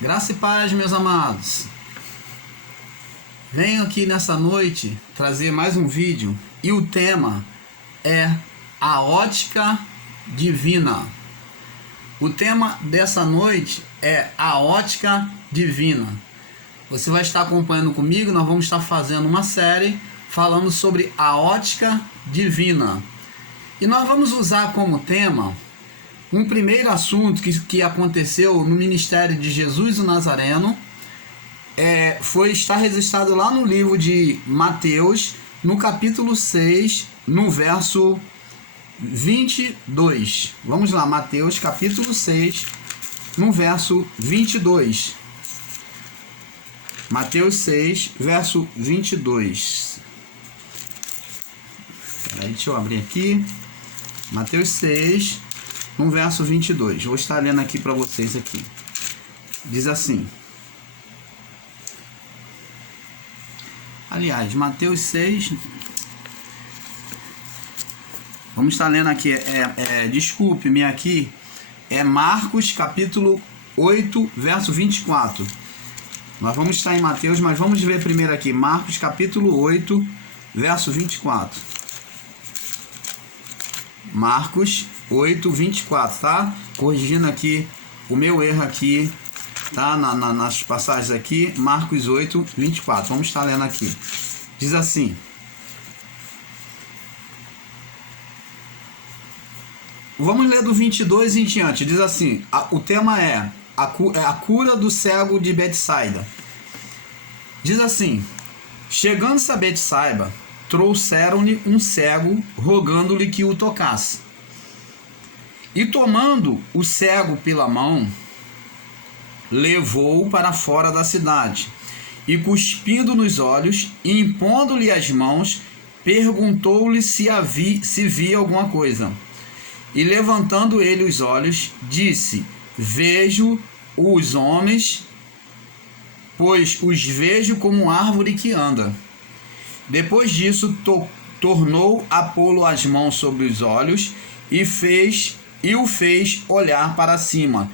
Graça e paz, meus amados. Venho aqui nessa noite trazer mais um vídeo e o tema é a ótica divina. O tema dessa noite é a ótica divina. Você vai estar acompanhando comigo, nós vamos estar fazendo uma série falando sobre a ótica divina. E nós vamos usar como tema um primeiro assunto que aconteceu no ministério de Jesus o Nazareno. Está registrado lá no livro de Mateus, no capítulo 6, no verso 22. Vamos lá, Mateus capítulo 6, no verso 22. Mateus 6, verso 22. Peraí, deixa eu abrir aqui. Mateus 6, no verso 22. Vou estar lendo aqui para vocês aqui. Diz assim. Aliás, Mateus 6. Vamos estar lendo aqui. Desculpe-me aqui. É Marcos capítulo 8, verso 24. Nós vamos estar em Mateus, mas vamos ver primeiro aqui. Marcos capítulo 8, verso 24. Marcos 8, 24, tá? Corrigindo aqui o meu erro aqui, tá? Nas passagens aqui, Marcos 8, 24. Vamos estar lendo aqui. Diz assim. Vamos ler do 22 em diante. Diz assim, o tema é a cura do cego de Betsaida. Diz assim: chegando-se a Betsaida, trouxeram-lhe um cego, rogando-lhe que o tocasse. E tomando o cego pela mão, levou-o para fora da cidade, e cuspindo nos olhos, e impondo-lhe as mãos, perguntou-lhe se via alguma coisa. E levantando ele os olhos, disse: vejo os homens, pois os vejo como árvore que anda. Depois disso, tornou a pô-lo as mãos sobre os olhos e o fez olhar para cima.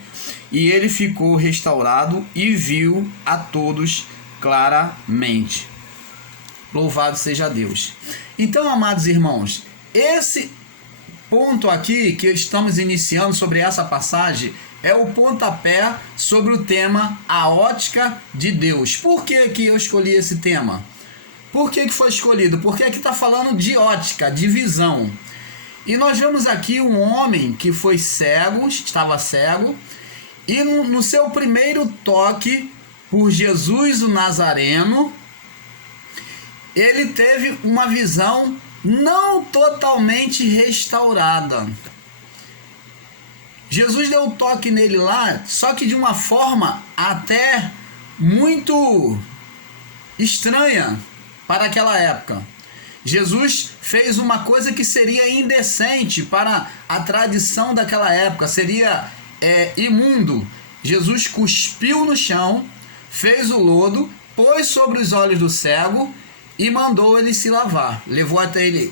E ele ficou restaurado e viu a todos claramente. Louvado seja Deus. Então, amados irmãos, esse ponto aqui que estamos iniciando sobre essa passagem é o pontapé sobre o tema a ótica de Deus. Por que eu escolhi esse tema? Por que foi escolhido? Porque aqui está falando de ótica, de visão. E nós vemos aqui um homem que foi cego, estava cego, e no seu primeiro toque por Jesus o Nazareno, ele teve uma visão não totalmente restaurada. Jesus deu um toque nele lá, só que de uma forma até muito estranha para aquela época. Jesus fez uma coisa que seria indecente para a tradição daquela época, seria imundo. Jesus cuspiu no chão, fez o lodo, pôs sobre os olhos do cego e mandou ele se lavar. Levou até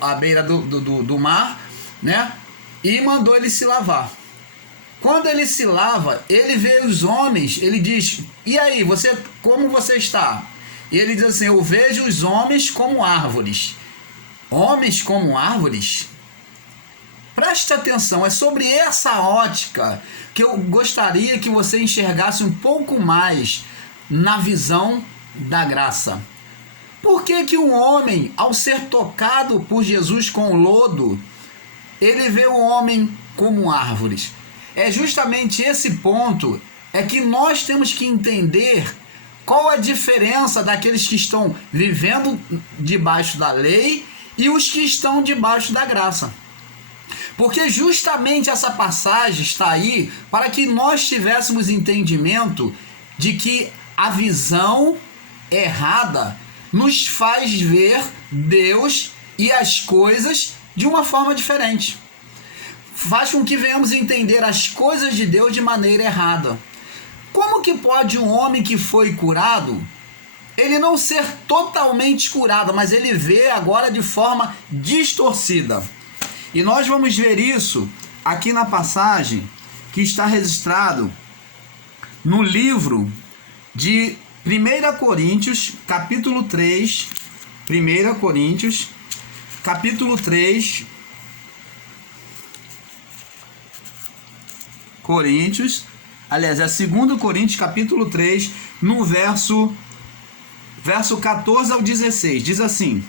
a beira do mar, né? E mandou ele se lavar. Quando ele se lava, ele vê os homens, ele diz: e aí, como você está? E ele diz assim: eu vejo os homens como árvores. Homens como árvores? Preste atenção, é sobre essa ótica que eu gostaria que você enxergasse um pouco mais na visão da graça. Por que um homem, ao ser tocado por Jesus com lodo, ele vê o homem como árvores? É justamente esse ponto que nós temos que entender. Qual a diferença daqueles que estão vivendo debaixo da lei e os que estão debaixo da graça? Porque justamente essa passagem está aí para que nós tivéssemos entendimento de que a visão errada nos faz ver Deus e as coisas de uma forma diferente. Faz com que venhamos entender as coisas de Deus de maneira errada. Como que pode um homem que foi curado, ele não ser totalmente curado, mas ele vê agora de forma distorcida? E nós vamos ver isso aqui na passagem que está registrado no livro de 1 Coríntios, capítulo 3, 1 Coríntios, capítulo 3, aliás, é 2 Coríntios, capítulo 3, no verso 14 ao 16, diz assim,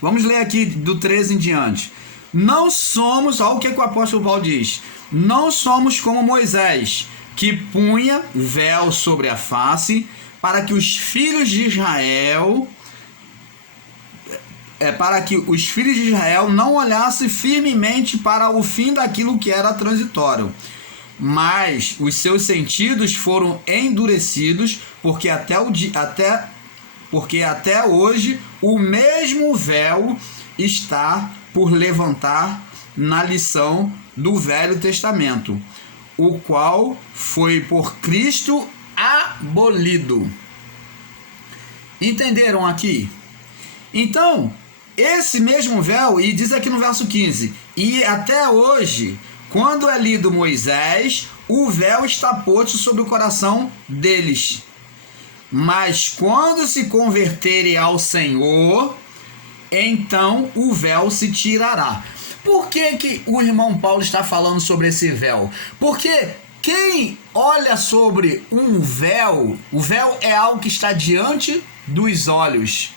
vamos ler aqui do 13 em diante. Não somos, olha o que o apóstolo Paulo diz, não somos como Moisés, que punha véu sobre a face, para que os filhos de Israel não olhassem firmemente para o fim daquilo que era transitório. Mas os seus sentidos foram endurecidos, porque até hoje o mesmo véu está por levantar na lição do Velho Testamento, o qual foi por Cristo abolido. Entenderam aqui? Então, esse mesmo véu, e diz aqui no verso 15, e até hoje, quando é lido Moisés, o véu está posto sobre o coração deles. Mas quando se converterem ao Senhor, então o véu se tirará. Por que o irmão Paulo está falando sobre esse véu? Porque quem olha sobre um véu, o véu é algo que está diante dos olhos.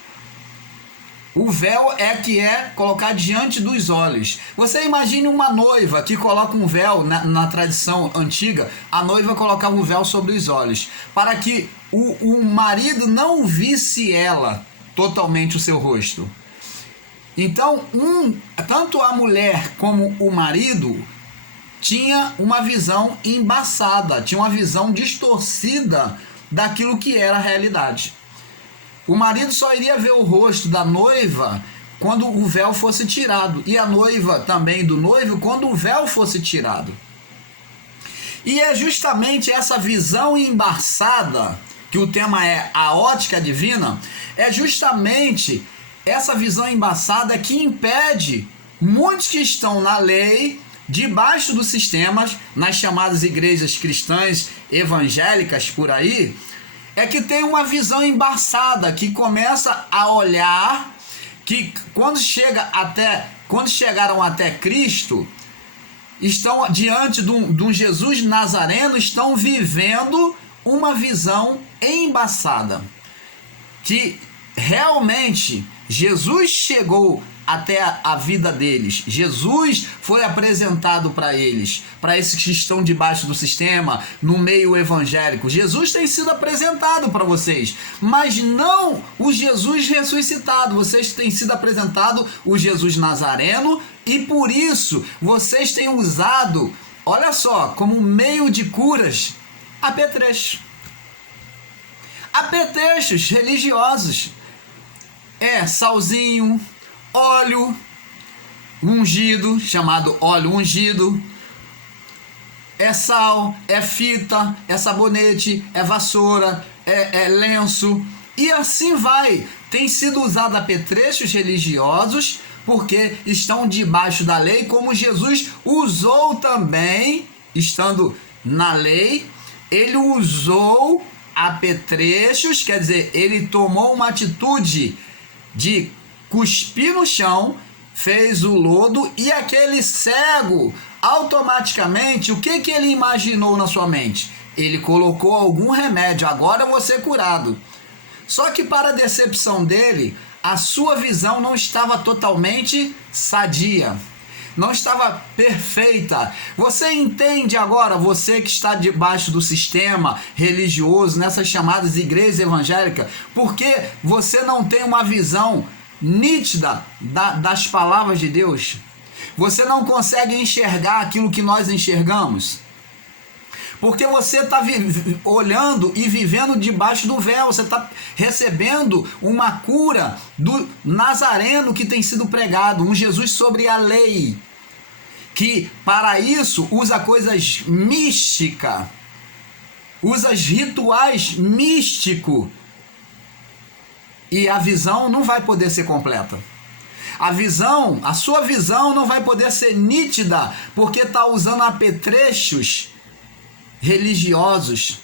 O véu é colocar diante dos olhos. Você imagine uma noiva que coloca um véu, na tradição antiga, a noiva colocava um véu sobre os olhos, para que o marido não visse ela totalmente o seu rosto. Então, tanto a mulher como o marido tinha uma visão embaçada, tinha uma visão distorcida daquilo que era a realidade. O marido só iria ver o rosto da noiva quando o véu fosse tirado, e a noiva também do noivo quando o véu fosse tirado. E é justamente essa visão embaçada, que o tema é a ótica divina, é justamente essa visão embaçada que impede muitos que estão na lei, debaixo dos sistemas, nas chamadas igrejas cristãs evangélicas por aí, é que tem uma visão embaçada, que começa a olhar, que quando chegaram até Cristo, estão diante de um Jesus Nazareno, estão vivendo uma visão embaçada, que realmente Jesus chegou até a vida deles. Jesus foi apresentado para eles, para esses que estão debaixo do sistema, no meio evangélico. Jesus tem sido apresentado para vocês, mas não o Jesus ressuscitado. Vocês têm sido apresentado o Jesus Nazareno, e por isso vocês têm usado, olha só, como meio de curas, apetrechos. Apetrechos religiosos. Salzinho, óleo ungido, chamado óleo ungido, é sal, é fita, é sabonete, é vassoura, é lenço, e assim vai. Tem sido usado apetrechos religiosos porque estão debaixo da lei, como Jesus usou também, estando na lei, ele usou apetrechos, quer dizer, ele tomou uma atitude de cuspir no chão, fez o lodo, e aquele cego, automaticamente, o que ele imaginou na sua mente? Ele colocou algum remédio, agora eu vou ser curado. Só que para a decepção dele, a sua visão não estava totalmente sadia, não estava perfeita. Você entende agora, você que está debaixo do sistema religioso, nessas chamadas igrejas evangélicas, porque você não tem uma visão nítida das palavras de Deus? Você não consegue enxergar aquilo que nós enxergamos? Porque você está olhando e vivendo debaixo do véu, você está recebendo uma cura do Nazareno que tem sido pregado, um Jesus sobre a lei, que para isso usa coisas místicas, usa rituais místicos, e a visão não vai poder ser completa. A sua visão não vai poder ser nítida, porque está usando apetrechos religiosos.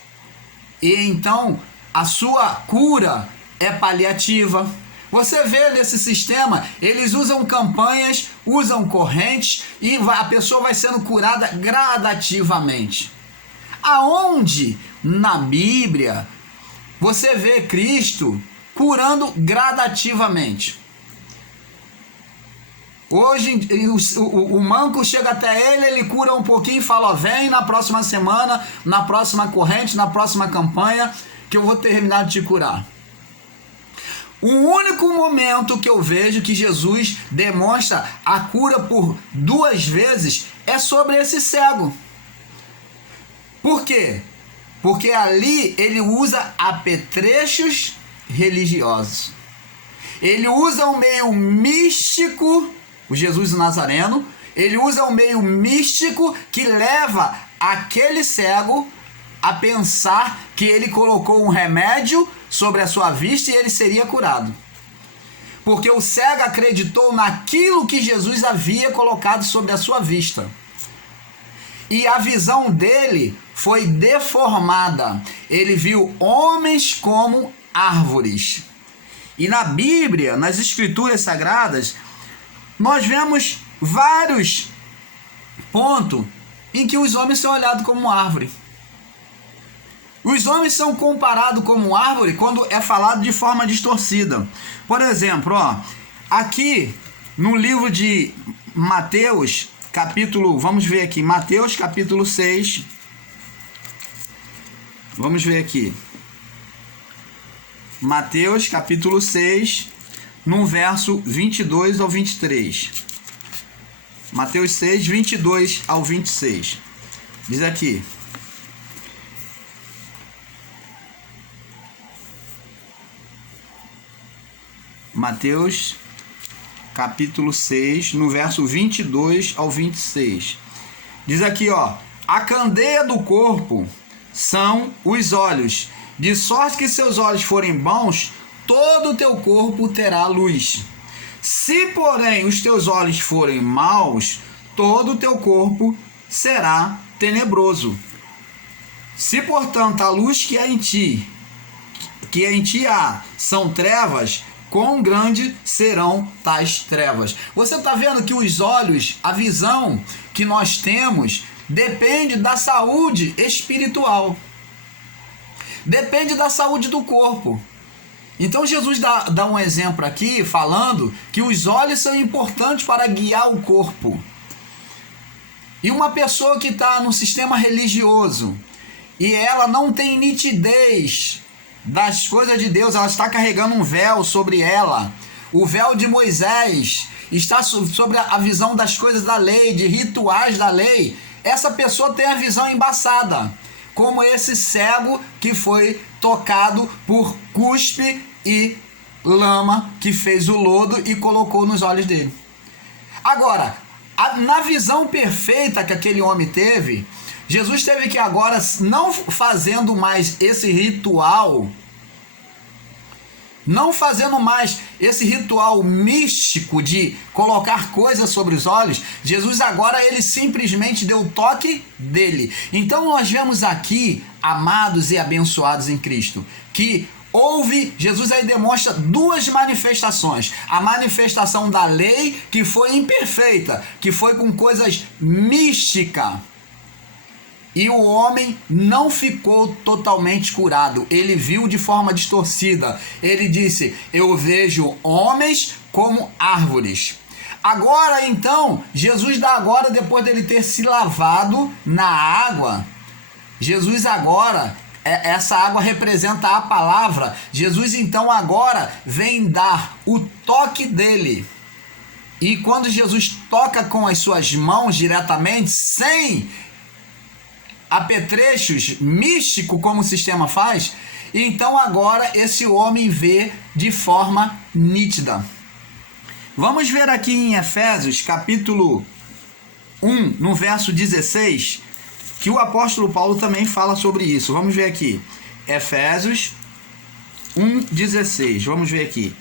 E então a sua cura é paliativa. Você vê nesse sistema, eles usam campanhas, usam correntes e a pessoa vai sendo curada gradativamente. Aonde na Bíblia você vê Cristo curando gradativamente? Hoje o manco chega até ele cura um pouquinho e fala, ó, vem na próxima semana, na próxima corrente, na próxima campanha, que eu vou terminar de te curar. O único momento que eu vejo que Jesus demonstra a cura por 2 vezes é sobre esse cego. Por quê? Porque ali ele usa apetrechos religiosos. Ele usa um meio místico, o Jesus Nazareno, ele usa um meio místico que leva aquele cego a pensar que ele colocou um remédio sobre a sua vista e ele seria curado. Porque o cego acreditou naquilo que Jesus havia colocado sobre a sua vista. E a visão dele foi deformada. Ele viu homens como árvores. E na Bíblia, nas Escrituras Sagradas, nós vemos vários pontos em que os homens são olhados como árvore. Os homens são comparados como árvore quando é falado de forma distorcida. Por exemplo, ó, aqui no livro de Mateus, vamos ver aqui, Mateus capítulo 6. Vamos ver aqui. Mateus capítulo 6, no verso 22 ao 23. Mateus 6, 22 ao 26. Diz aqui. Mateus capítulo 6, no verso 22 ao 26. Diz aqui, ó: a candeia do corpo são os olhos, de sorte que seus olhos forem bons, todo o teu corpo terá luz. Se, porém, os teus olhos forem maus, todo o teu corpo será tenebroso. Se, portanto, a luz que em ti há, são trevas, quão grande serão tais trevas. Você está vendo que os olhos, a visão que nós temos, depende da saúde espiritual. Depende da saúde do corpo. Então Jesus dá um exemplo aqui, falando que os olhos são importantes para guiar o corpo. E uma pessoa que está no sistema religioso e ela não tem nitidez das coisas de Deus, ela está carregando um véu sobre ela. O véu de Moisés está sobre a visão das coisas da lei, de rituais da lei. Essa pessoa tem a visão embaçada, como esse cego que foi tocado por cuspe e lama, que fez o lodo e colocou nos olhos dele. Agora, na visão perfeita que aquele homem teve, Jesus teve que agora, não fazendo mais esse ritual, místico de colocar coisas sobre os olhos, Jesus agora ele simplesmente deu o toque dele. Então nós vemos aqui, amados e abençoados em Cristo, que Jesus aí demonstra 2 manifestações. A manifestação da lei, que foi imperfeita, que foi com coisas místicas. E o homem não ficou totalmente curado. Ele viu de forma distorcida. Ele disse: eu vejo homens como árvores. Agora então, Jesus depois dele ter se lavado na água, Jesus agora, essa água representa a palavra. Jesus então agora vem dar o toque dele. E quando Jesus toca com as suas mãos diretamente, sem apetrechos místico como o sistema faz, então agora esse homem vê de forma nítida. Vamos ver aqui em Efésios capítulo 1, no verso 16, que o apóstolo Paulo também fala sobre isso. Vamos ver aqui, Efésios 1:16. Vamos ver aqui,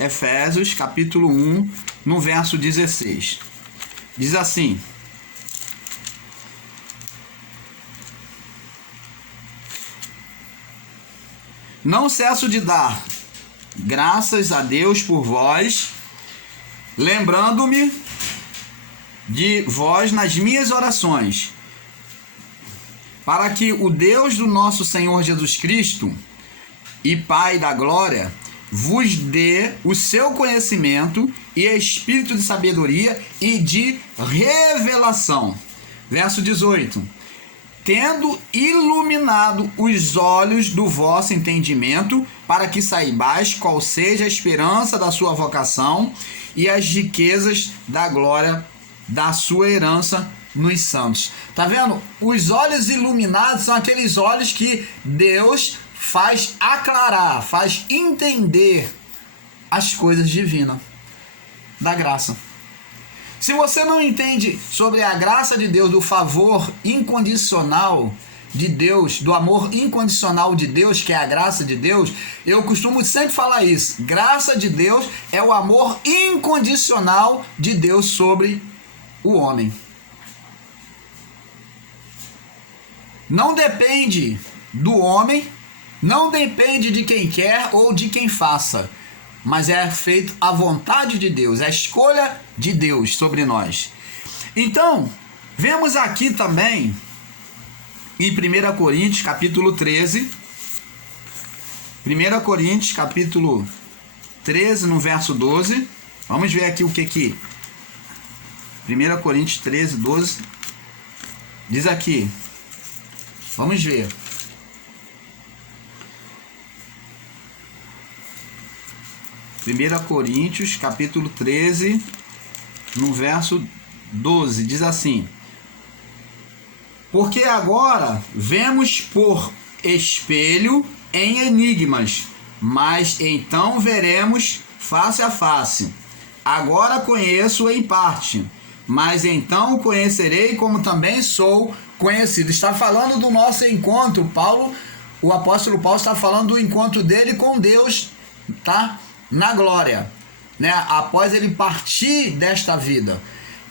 Efésios capítulo 1, no verso 16. Diz assim: não cesso de dar graças a Deus por vós, lembrando-me de vós nas minhas orações, para que o Deus do nosso Senhor Jesus Cristo e Pai da glória vos dê o seu conhecimento e espírito de sabedoria e de revelação. Verso 18. Tendo iluminado os olhos do vosso entendimento, para que saibais qual seja a esperança da sua vocação e as riquezas da glória da sua herança nos santos. Tá vendo? Os olhos iluminados são aqueles olhos que Deus faz aclarar, faz entender as coisas divinas da graça. Se você não entende sobre a graça de Deus, do favor incondicional de Deus, do amor incondicional de Deus, que é a graça de Deus, eu costumo sempre falar isso. Graça de Deus é o amor incondicional de Deus sobre o homem. Não depende do homem, não depende de quem quer ou de quem faça, mas é feito a vontade de Deus, a escolha de Deus sobre nós. Então, vemos aqui também em 1 Coríntios capítulo 13, 1 Coríntios capítulo 13 no verso 12, vamos ver aqui o que 1 Coríntios 13, 12 diz aqui, vamos ver. 1 Coríntios, capítulo 13, no verso 12, diz assim: porque agora vemos por espelho em enigmas, mas então veremos face a face. Agora conheço em parte, mas então conhecerei como também sou conhecido. Está falando do nosso encontro. O apóstolo Paulo está falando do encontro dele com Deus, tá? Na glória, né? Após ele partir desta vida.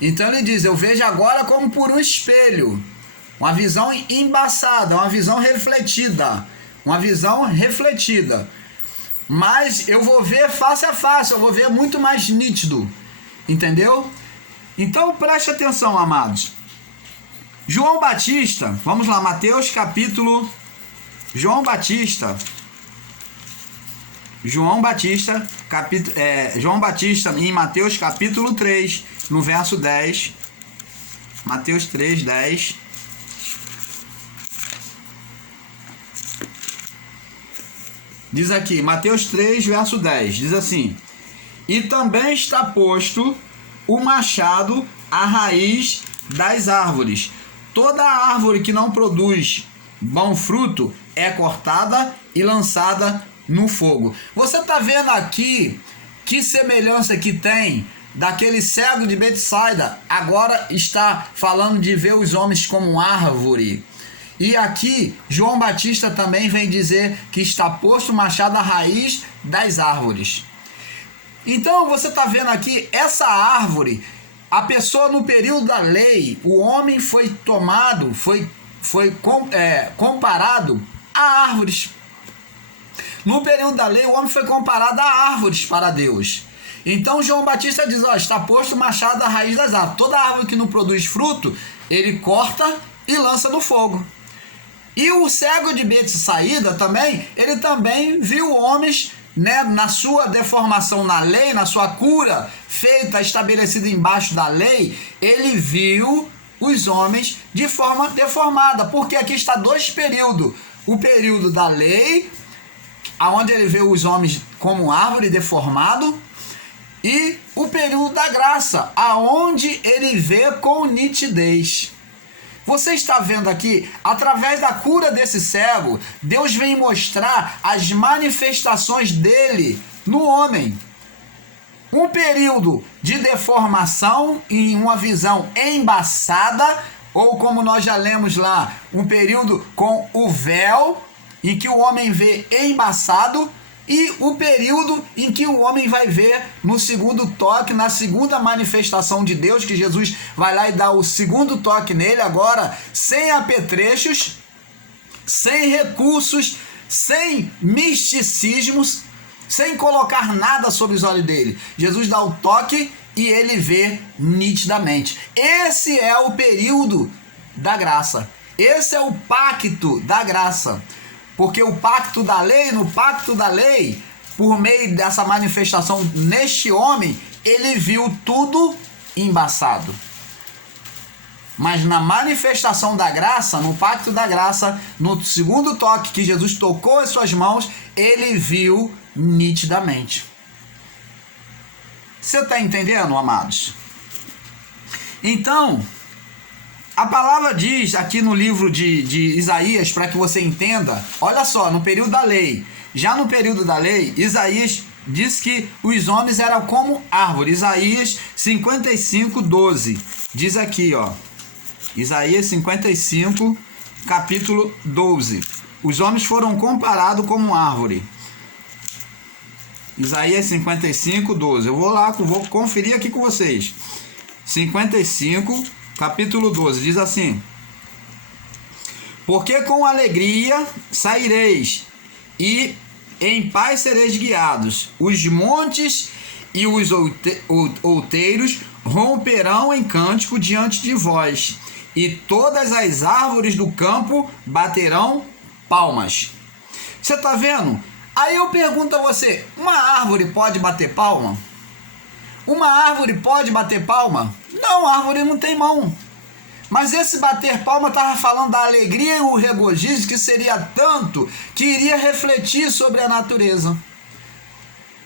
Então ele diz: eu vejo agora como por um espelho, uma visão embaçada, uma visão refletida, mas eu vou ver face a face, eu vou ver muito mais nítido, entendeu? Então preste atenção, amados. João Batista, vamos lá, João Batista em Mateus capítulo 3, no verso 10, Mateus 3, 10, diz aqui, Mateus 3, verso 10, diz assim: e também está posto o machado à raiz das árvores. Toda árvore que não produz bom fruto é cortada e lançada no fogo. Você está vendo aqui que semelhança que tem daquele cego de Betsaida? Agora está falando de ver os homens como árvore. E aqui João Batista também vem dizer que está posto o machado à raiz das árvores. Então você está vendo aqui essa árvore, a pessoa no período da lei, o homem foi tomado, foi comparado a árvores. No período da lei, o homem foi comparado a árvores para Deus. Então João Batista diz: está posto o machado à raiz das árvores. Toda árvore que não produz fruto, ele corta e lança no fogo. E o cego de Betsaida também, ele também viu homens, né, na sua deformação na lei, na sua cura feita, estabelecida embaixo da lei, ele viu os homens de forma deformada, porque aqui está dois períodos: o período da lei, aonde ele vê os homens como árvore deformado, e o período da graça, aonde ele vê com nitidez. Você está vendo aqui, através da cura desse cego, Deus vem mostrar as manifestações dele no homem. Um período de deformação em uma visão embaçada, ou como nós já lemos lá, um período com o véu, em que o homem vê embaçado, e o período em que o homem vai ver no segundo toque, na segunda manifestação de Deus, que Jesus vai lá e dá o segundo toque nele, agora sem apetrechos, sem recursos sem misticismos, sem colocar nada sobre os olhos dele. Jesus dá o toque e ele vê nitidamente. Esse é o período da graça. Esse é o pacto da graça. Porque o pacto da lei, no pacto da lei, por meio dessa manifestação neste homem, ele viu tudo embaçado. Mas na manifestação da graça, no pacto da graça, no segundo toque que Jesus tocou as suas mãos, ele viu nitidamente. Você está entendendo, amados? Então, a palavra diz aqui no livro de Isaías, para que você entenda, olha só, no período da lei, já no período da lei, Isaías diz que os homens eram como árvore. Isaías 55:12, diz aqui, ó, Isaías 55, capítulo 12, os homens foram comparados como árvore. Isaías 55:12, eu vou conferir aqui com vocês. 55, capítulo 12, diz assim: porque com alegria saireis, e em paz sereis guiados. Os montes e os outeiros romperão em cântico diante de vós, e todas as árvores do campo baterão palmas. Você está vendo? Aí eu pergunto a você, uma árvore pode bater palma? Uma árvore pode bater palma? Não, a árvore não tem mão. Mas esse bater palma estava falando da alegria e o regozijo, que seria tanto que iria refletir sobre a natureza.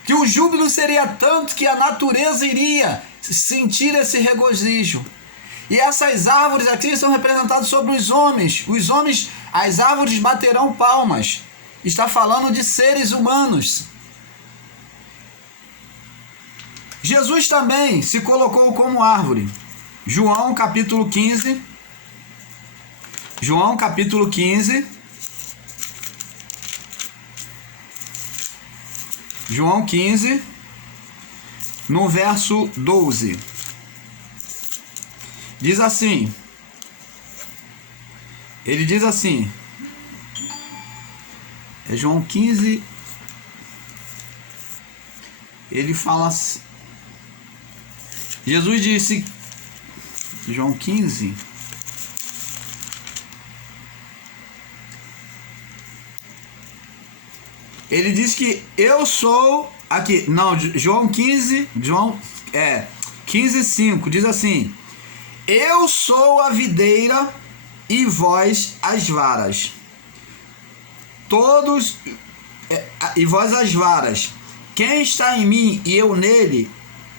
Que o júbilo seria tanto que a natureza iria sentir esse regozijo. E essas árvores aqui são representadas sobre os homens. Os homens, as árvores baterão palmas. Está falando de seres humanos. Jesus também se colocou como árvore. João capítulo 15. João capítulo 15. João 15, no verso 12. Diz assim. Ele diz assim. É João 15. Ele fala assim. Jesus disse, João 15, ele diz que eu sou aqui, não, João 15, 15:5, diz assim: eu sou a videira e vós as varas. Todos e vós as varas. Quem está em mim e eu nele,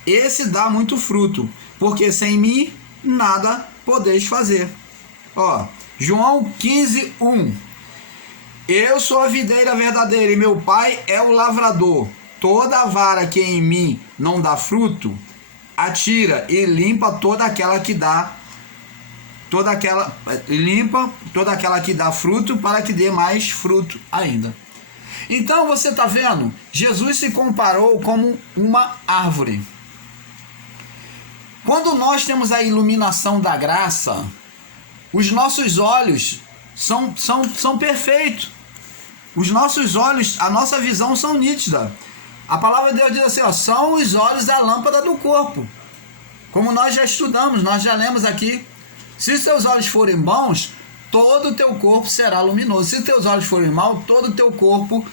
esse dá muito fruto, porque sem mim nada podeis fazer. Ó, João 15:1. Eu sou a videira verdadeira e meu pai é o lavrador. Toda vara que em mim não dá fruto, atira e limpa toda aquela que dá fruto, para que dê mais fruto ainda. Então você está vendo? Jesus se comparou como uma árvore. Quando nós temos a iluminação da graça, os nossos olhos são perfeitos. Os nossos olhos, a nossa visão são nítida. A palavra de Deus diz assim, ó, são os olhos da lâmpada do corpo. Como nós já estudamos, nós já lemos aqui. Se os teus olhos forem bons, todo o teu corpo será luminoso. Se os teus olhos forem maus, todo o teu corpo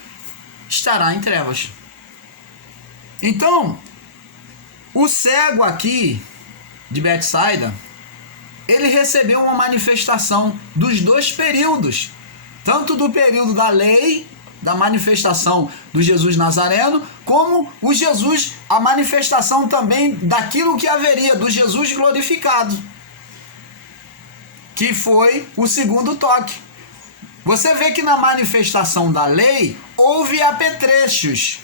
estará em trevas. Então, o cego aqui de Betsaida, ele recebeu uma manifestação dos dois períodos, tanto do período da lei, da manifestação do Jesus Nazareno, como o Jesus, a manifestação também daquilo que haveria, do Jesus glorificado, que foi o segundo toque. Você vê que na manifestação da lei houve apetrechos.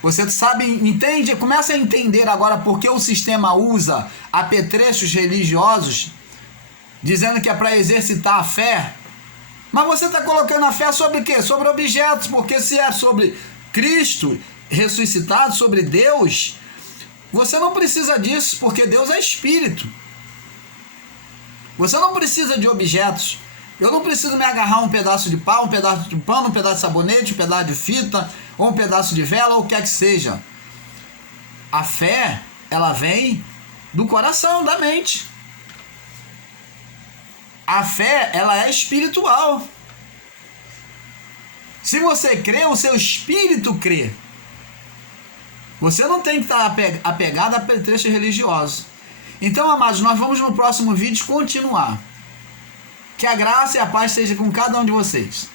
Você sabe, entende? Começa a entender agora por que o sistema usa apetrechos religiosos, dizendo que é para exercitar a fé. Mas você está colocando a fé sobre o quê? Sobre objetos, porque se é sobre Cristo ressuscitado, sobre Deus, você não precisa disso, porque Deus é Espírito. Você não precisa de objetos. Eu não preciso me agarrar a um pedaço de pau, um pedaço de pano, um pedaço de sabonete, um pedaço de fita, ou um pedaço de vela, ou o que quer que seja. A fé, ela vem do coração, da mente. A fé, ela é espiritual. Se você crê, o seu espírito crê. Você não tem que estar apegado a pretrechos religiosos. Então, amados, nós vamos no próximo vídeo continuar. Que a graça e a paz seja com cada um de vocês.